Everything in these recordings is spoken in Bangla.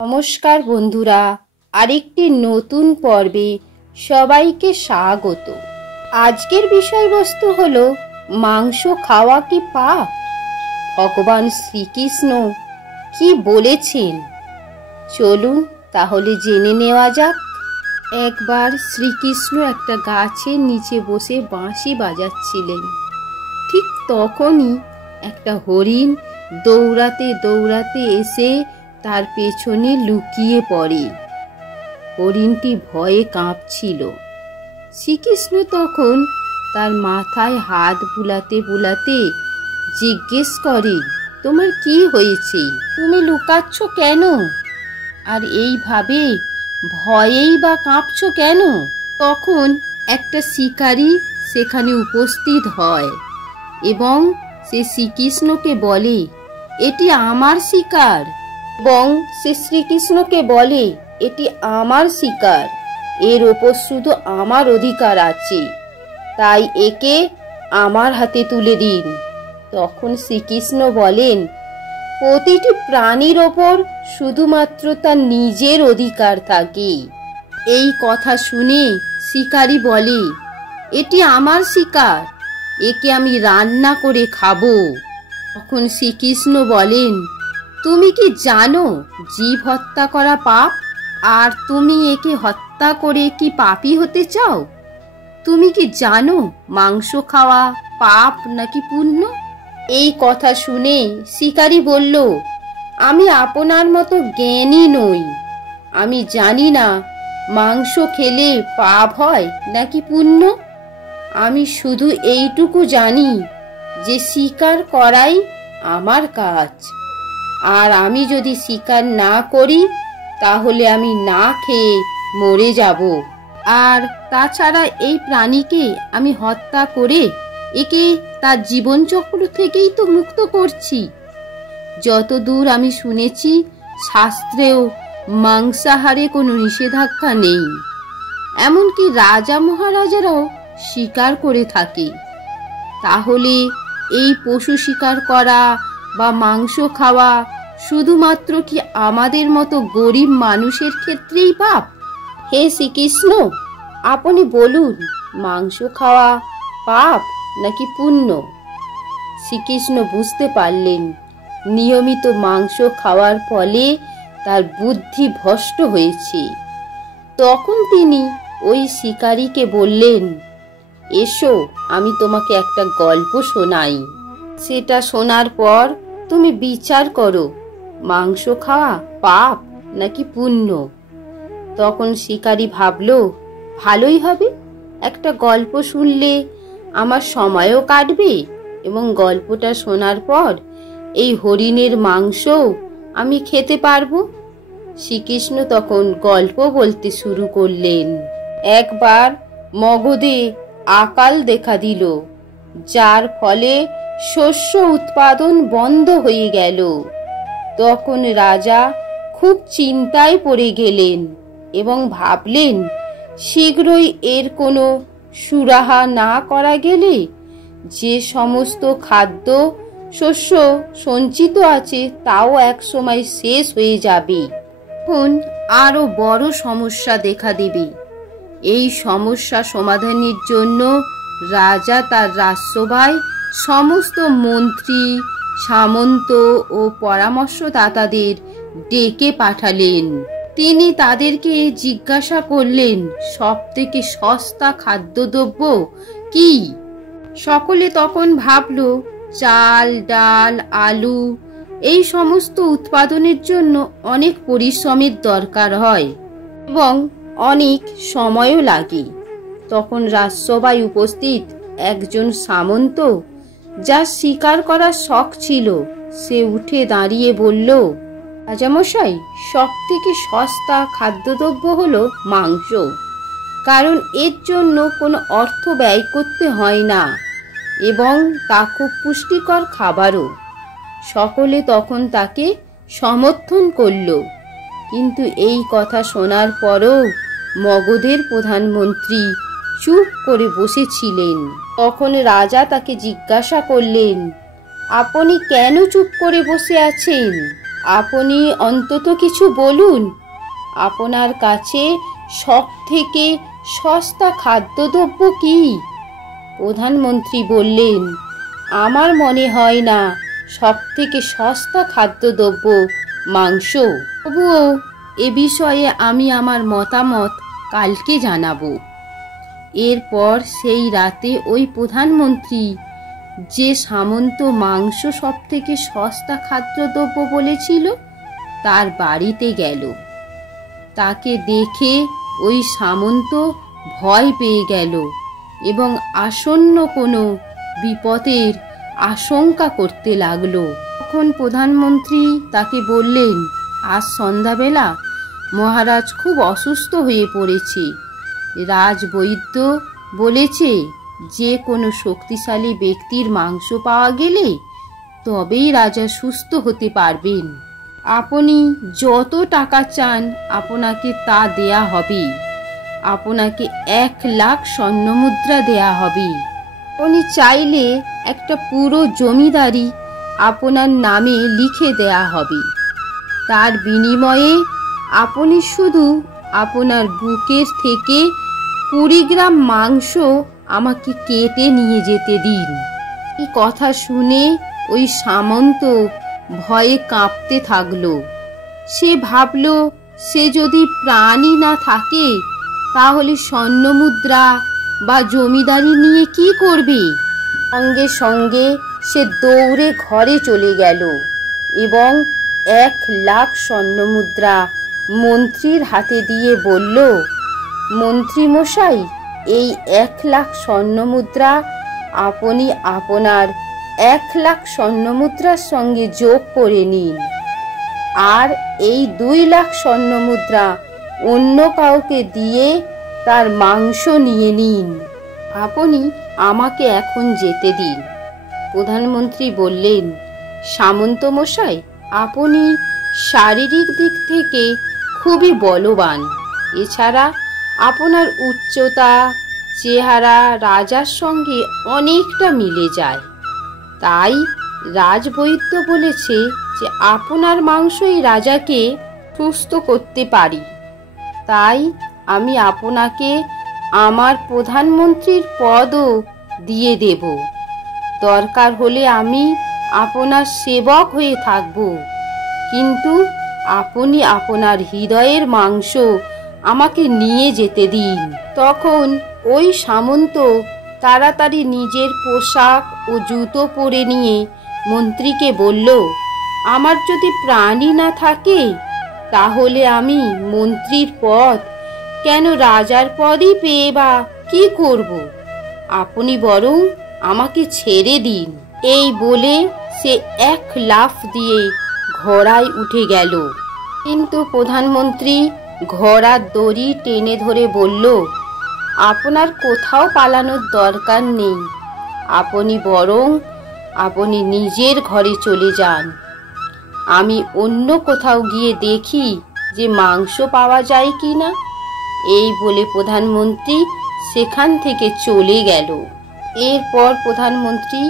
নমস্কার বন্ধুরা, আরেকটি নতুন পর্বে সবাইকে স্বাগত। আজকের বিষয়বস্তু হলো মাংস খাওয়া কি পাপ? ভগবান শ্রীকৃষ্ণ কি বলেছেন চলুন তাহলে জেনে নেওয়া যাক। একবার শ্রীকৃষ্ণ একটা গাছের নিচে বসে বাঁশি বাজাচ্ছিলেন। ঠিক তখনই একটা হরিণ দৌড়াতে দৌড়াতে এসে তার পেছনে লুকিয়ে পড়ে। হরিণটি ভয়ে কাঁপছিল। শ্রীকৃষ্ণ তখন তার মাথায় হাত বুলাতে বুলাতে জিজ্ঞেস করে, তোমার কি হয়েছে? তুমি লুকাচ্ছ কেন? আর এইভাবে ভয়েই বা কাঁপছ কেন? তখন একটা শিকারী সেখানে উপস্থিত হয় এবং সে শ্রীকৃষ্ণকে বলে, এটি আমার শিকার। এবং সে শ্রীকৃষ্ণকে বলে, এটি আমার শিকার, এর ওপর শুধু আমার অধিকার আছে, তাই একে আমার হাতে তুলে দিন। তখন শ্রীকৃষ্ণ বলেন, প্রতিটি প্রাণীর ওপর শুধুমাত্র তার নিজের অধিকার থাকে। এই কথা শুনে শিকারী বলে, এটি আমার শিকার, একে আমি রান্না করে খাবো। তখন শ্রীকৃষ্ণ বলেন, তুমি কি জানো জীব হত্যা করা পাপ? আর তুমি একে হত্যা করে কি পাপী হতে চাও? তুমি কি জানো মাংস খাওয়া পাপ নাকি পুণ্য? এই কথা শুনে শিকারী বলল, আমি আপনার মতো জ্ঞানী নই, আমি জানি না মাংস খেলে পাপ হয় নাকি পুণ্য। আমি শুধু এইটুকু জানি যে শিকার করাই আমার কাজ, আর আমি যদি শিকার না করি তাহলে আমি না খেয়ে মরে যাব। আর তাছাড়া এই প্রাণীকে আমি হত্যা করে একে তার জীবনচক্র থেকেই তো মুক্ত করছি। যতদূর আমি শুনেছি শাস্ত্রেও মাংসাহারে কোনো নিষেধাজ্ঞা নেই, এমনকি রাজা মহারাজারাও শিকার করে থাকে। তাহলে এই পশু শিকার করা বা মাংস খাওয়া শুধুমাত্র কি আমাদের মতো গরিব মানুষের ক্ষেত্রেই পাপ? হে শ্রীকৃষ্ণ, আপনি বলুন, মাংস খাওয়া পাপ নাকি পুণ্য? শ্রীকৃষ্ণ বুঝতে পারলেন নিয়মিত মাংস খাওয়ার ফলে তার বুদ্ধি ভ্রষ্ট হয়েছে। তখন তিনি ওই শিকারীকে বললেন, এসো আমি তোমাকে একটা গল্প শোনাই, সেটা শোনার পর তুমি বিচার করো মাংস খাওয়া পাপ নাকি পুণ্য। তখন শিকারী ভাবল, ভালোই হবে, একটা গল্প শুনলে আমার সময়ও কাটবে এবং গল্পটা শোনার পর এই হরিণের মাংস আমি খেতে পারবো। শ্রীকৃষ্ণ তখন গল্প বলতে শুরু করলেন। একবার মগধে আকাল দেখা দিল, যার ফলে শস্য উৎপাদন বন্ধ হয়ে গেল। তখন রাজা খুব চিন্তায় পড়ে গেলেন এবং ভাবলেন, শীঘ্রই এর কোনো সুরাহা না করা গেলে যে সমস্ত খাদ্য শস্য সঞ্চিত আছে তাও একসময় শেষ হয়ে যাবে। তখন আরো বড় সমস্যা দেখা দেবে। এই সমস্যা সমাধানের জন্য রাজা তার রাজসভায় সমস্ত মন্ত্রী, সামন্ত ও পরামর্শদাতাদের ডেকে পাঠালেন। তিনি তাদেরকে জিজ্ঞাসা করলেন, সবথেকে সস্তা খাদ্যদ্রব্য কি? সকলে তখন ভাবল, চাল, ডাল, আলু, এই সমস্ত উৎপাদনের জন্য অনেক পরিশ্রমের দরকার হয় এবং অনেক সময়ও লাগে। তখন রাজসভায় উপস্থিত একজন সামন্ত, যার শিকার করার শখ ছিল, সে উঠে দাঁড়িয়ে বলল, রাজামশাই, সব থেকে সস্তা খাদ্যদ্রব্য হলো মাংস, কারণ এর জন্য কোনো অর্থ ব্যয় করতে হয় না এবং তা খুব পুষ্টিকর খাবারও। সকলে তখন তাকে সমর্থন করল। কিন্তু এই কথা শোনার পরও মগধের প্রধানমন্ত্রী চুপ করে বসেছিলেন। তখন রাজা তাকে জিজ্ঞাসা করলেন, আপনি কেন চুপ করে বসে আছেন? আপনি অন্তত কিছু বলুন, আপনার কাছে সব থেকে সস্তা খাদ্যদ্রব্য কি? প্রধানমন্ত্রী বললেন, আমার মনে হয় না সব থেকে সস্তা খাদ্যদ্রব্য মাংস। তবুও এ বিষয়ে আমি আমার মতামত কালকে জানাবো। এরপর সেই রাতে ওই প্রধানমন্ত্রী যে সামন্ত মাংস সব থেকে সস্তা খাদ্যদ্রব্য বলেছিল তার বাড়িতে গেল। তাকে দেখে ওই সামন্ত ভয় পেয়ে গেল এবং আসন্ন কোনো বিপদের আশঙ্কা করতে লাগলো। তখন প্রধানমন্ত্রী তাকে বললেন, আজ সন্ধ্যাবেলা মহারাজ খুব অসুস্থ হয়ে পড়েছে। রাজবৈদ্য বলেছে যে কোনো শক্তিশালী ব্যক্তির মাংস পাওয়া গেলে তবেই রাজা সুস্থ হতে পারবেন। আপনি যত টাকা চান আপনাকে তা দেয়া হবে। আপনাকে 1,00,000 স্বর্ণমুদ্রা দেয়া হবে। আপনি চাইলে একটা পুরো জমিদারি আপনার নামে লিখে দেয়া হবে। তার বিনিময়ে আপনি শুধু আপনার বুকের থেকে 20 গ্রাম মাংস আমাকে কেটে নিয়ে যেতে দিন। এই কথা শুনে ওই সামন্ত ভয়ে কাঁপতে থাকলো। সে ভাবল, সে যদি প্রাণই না থাকে তাহলে স্বর্ণমুদ্রা বা জমিদারি নিয়ে কি করবে? সঙ্গে সঙ্গে সে দৌড়ে ঘরে চলে গেল এবং 1,00,000 স্বর্ণমুদ্রা মন্ত্রীর হাতে দিয়ে বলল, মন্ত্রী মশাই, এই 1,00,000 স্বর্ণমুদ্রা আপনি আপনার 1,00,000 স্বর্ণমুদ্রার সঙ্গে যোগ করে নিন, আর এই 2,00,000 স্বর্ণমুদ্রা অন্য কাউকে দিয়ে তার মাংস নিয়ে নিন। আপনি আমাকে এখন যেতে দিন। প্রধানমন্ত্রী বললেন, সামন্ত মশাই, আপনি শারীরিক দিক থেকে খুবই বলবান। এছাড়া আপনার উচ্চতা, চেহারা রাজার সঙ্গে অনেকটা মিলে যায়। তাই রাজবৈদ্য বলেছে যে আপনার মাংসই রাজাকে সুস্থ করতে পারি। তাই আমি আপনাকে আমার প্রধানমন্ত্রীর পদও দিয়ে দেব। দরকার হলে আমি আপনার সেবক হয়ে থাকব, কিন্তু আপনি আপনার হৃদয়ের মাংস আমাকে নিয়ে যেতে দিন। তখন ওই সামন্ত তাড়াতাড়ি নিজের পোশাক ও জুতো পরে নিয়ে মন্ত্রীকে বলল, আমার যদি প্রাণই না থাকে তাহলে আমি মন্ত্রীর পদ কেন, রাজার পদই পেয়ে বা কি করব? আপনি বরং আমাকে ছেড়ে দিন। এই বলে সে 1 লাফ দিয়ে ঘোড়ায় উঠে গেল। কিন্তু প্রধানমন্ত্রী ঘোড়ার দড়ি টেনে ধরে বলল, আপনার কোথাও পালানোর দরকার নেই। আপনি নিজের ঘরে চলে যান। আমি অন্য কোথাও গিয়ে দেখি যে মাংস পাওয়া যায় কিনা। এই বলে প্রধানমন্ত্রী সেখান থেকে চলে গেল। এরপর প্রধানমন্ত্রী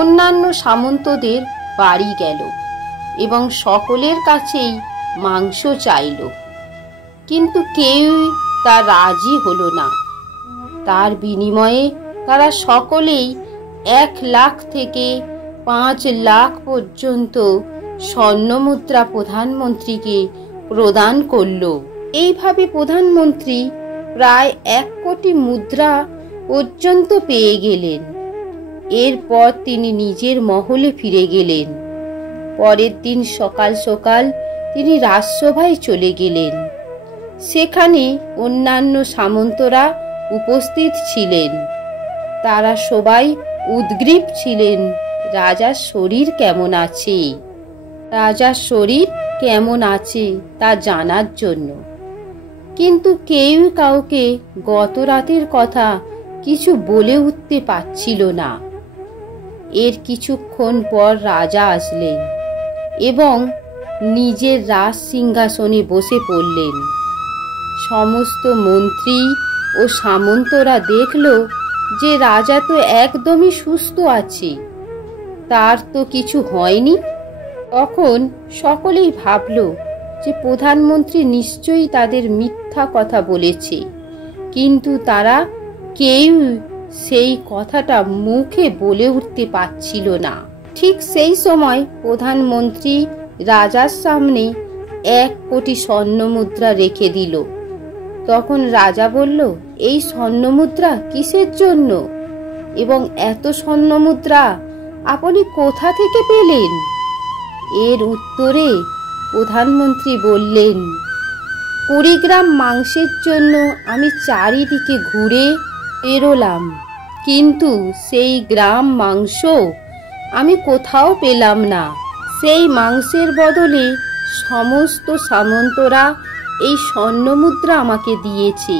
অন্যান্য সামন্তদের বাড়ি গেল এবং সকলের কাছেই মাংস চাইল, কিন্তু কেউই তা রাজি হলো না। তার বিনিময়ে তারা সকলেই 1,00,000 থেকে 5,00,000 পর্যন্ত স্বর্ণমুদ্রা প্রধানমন্ত্রীকে প্রদান করল। এইভাবে প্রধানমন্ত্রী প্রায় 1 কোটি মুদ্রা পর্যন্ত পেয়ে গেলেন। এরপর তিনি নিজের মহলে ফিরে গেলেন। পরের দিন সকাল সকাল তিনি রাজসভায় চলে গেলেন। সেখানে অন্যান্য সামন্তরা উপস্থিত ছিলেন। তারা সবাই উদগ্রীব ছিলেন রাজার শরীর কেমন আছে, তা জানার জন্য। কিন্তু কেউ কাউকে গত রাতের কথা কিছু বলে উঠতে পারছিল না। এর কিছুক্ষণ পর রাজা আসলেন এবং নিজের রাজ সিংহাসনে বসে পড়লেন। সমস্ত মন্ত্রী ও সামন্তরা দেখল যে রাজা তো একদমই সুস্থ আছে, তার তো কিছু হয়নি। তখন সকলেই ভাবল যে প্রধানমন্ত্রী নিশ্চয়ই তাদের মিথ্যা কথা বলেছে, কিন্তু তারা কেউ সেই কথাটা মুখে বলে উঠতে পারছিল না। ঠিক সেই সময় প্রধানমন্ত্রী রাজার সামনে 1 কোটি স্বর্ণমুদ্রা রেখে দিল। তখন রাজা বলল, এই স্বর্ণমুদ্রা কিসের জন্য এবং এত স্বর্ণমুদ্রা আপনি কোথা থেকে পেলেন? এর উত্তরে প্রধানমন্ত্রী বললেন, 20 গ্রাম মাংসের জন্য আমি চারিদিকে ঘুরে বেরোলাম, কিন্তু সেই গ্রাম মাংস আমি কোথাও পেলাম না। সেই মাংসের বদলে সমস্ত সামন্তরা এই স্বর্ণমুদ্রা আমাকে দিয়েছে।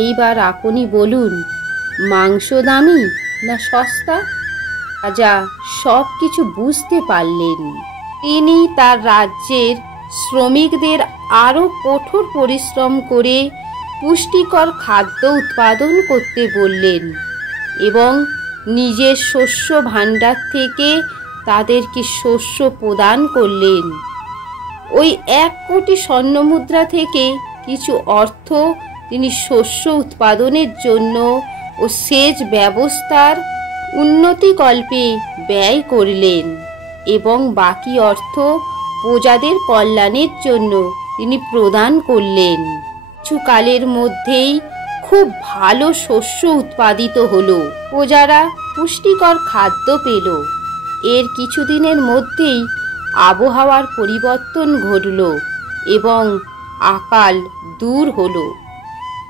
এইবার আপনি বলুন, মাংস দামি না সস্তা? রাজা সব কিছু বুঝতে পারলেন। তিনি তার রাজ্যের শ্রমিকদের আরো কঠোর পরিশ্রম করে পুষ্টিকর খাদ্য উৎপাদন করতে বললেন এবং নিজের শস্য ভাণ্ডার থেকে তাদেরকে শস্য প্রদান করলেন। ওই 1 কোটি স্বর্ণমুদ্রা থেকে কিছু অর্থ তিনি শস্য উৎপাদনের জন্য ও সেচ ব্যবস্থার উন্নতিকল্পে ব্যয় করলেন এবং বাকি অর্থ প্রজাদের কল্যাণের জন্য তিনি প্রদান করলেন। কিছুকালের মধ্যেই খুব ভালো শস্য উৎপাদিত হলো, প্রজারা পুষ্টিকর খাদ্য পেল। এর কিছুদিনের মধ্যেই আবহাওয়ার পরিবর্তন ঘটল এবং আকাল দূর হলো,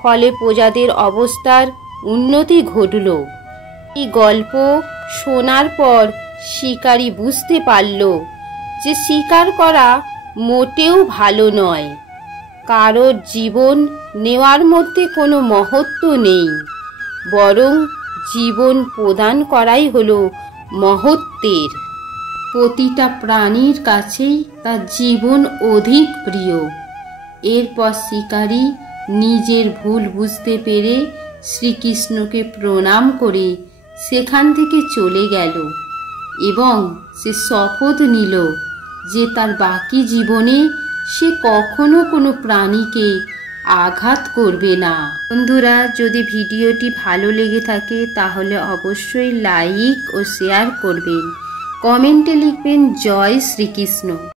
ফলে প্রজাদের অবস্থার উন্নতি ঘটল। এই গল্প শোনার পর শিকারী বুঝতে পারল যে শিকার করা মোটেও ভালো নয়। কারোর জীবন নেওয়ার মধ্যে কোনো মহত্ব নেই, বরং জীবন প্রদান করাই হলো মহত্বের। প্রতিটা প্রাণীর কাছেই তার জীবন অধিক প্রিয়। এরপর শিকারী নিজের ভুল বুঝতে পেরে শ্রীকৃষ্ণকে প্রণাম করে সেখান থেকে চলে গেল এবং সে শপথ নিল যে তার বাকি জীবনে সে কখনো কোনো প্রাণীকে আঘাত করবে না। বন্ধুরা, যদি ভিডিওটি ভালো লেগে থাকে তাহলে অবশ্যই লাইক ও শেয়ার করবেন, কমেন্টে লিখবেন জয় শ্রীকৃষ্ণ।